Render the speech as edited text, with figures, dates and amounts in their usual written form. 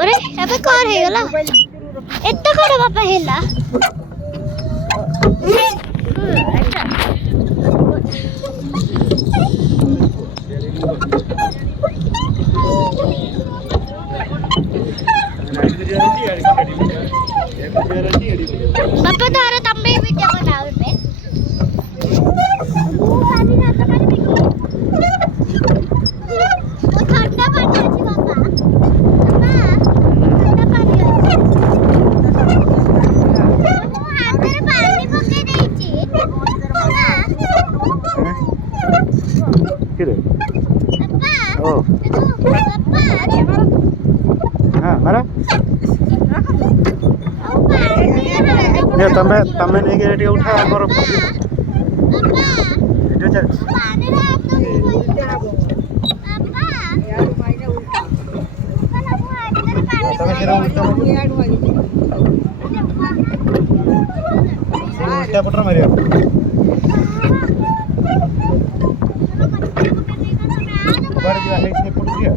अरे ଏବେ କଣ ହେଇଗଲା ଏତେ କଣ ବାପା ହେଲା बापा तारा तंबे वीडियो बनाओ पे वो पानी ना तो पानी वो ठंडा पानी ଅଛି बापा ठंडा पानी ଅଛି वो हाथ रे पानी पके ଦେଇଛି किरे बापा ओ बापा हां मारा ये तमे नहीं के रेडी उठा हमर वीडियो चल पानी रे आप तो बापा यार मायने उल्टा तमे केरा उल्टा उल्टा पटर मारिया बार दिया है से पड़ गया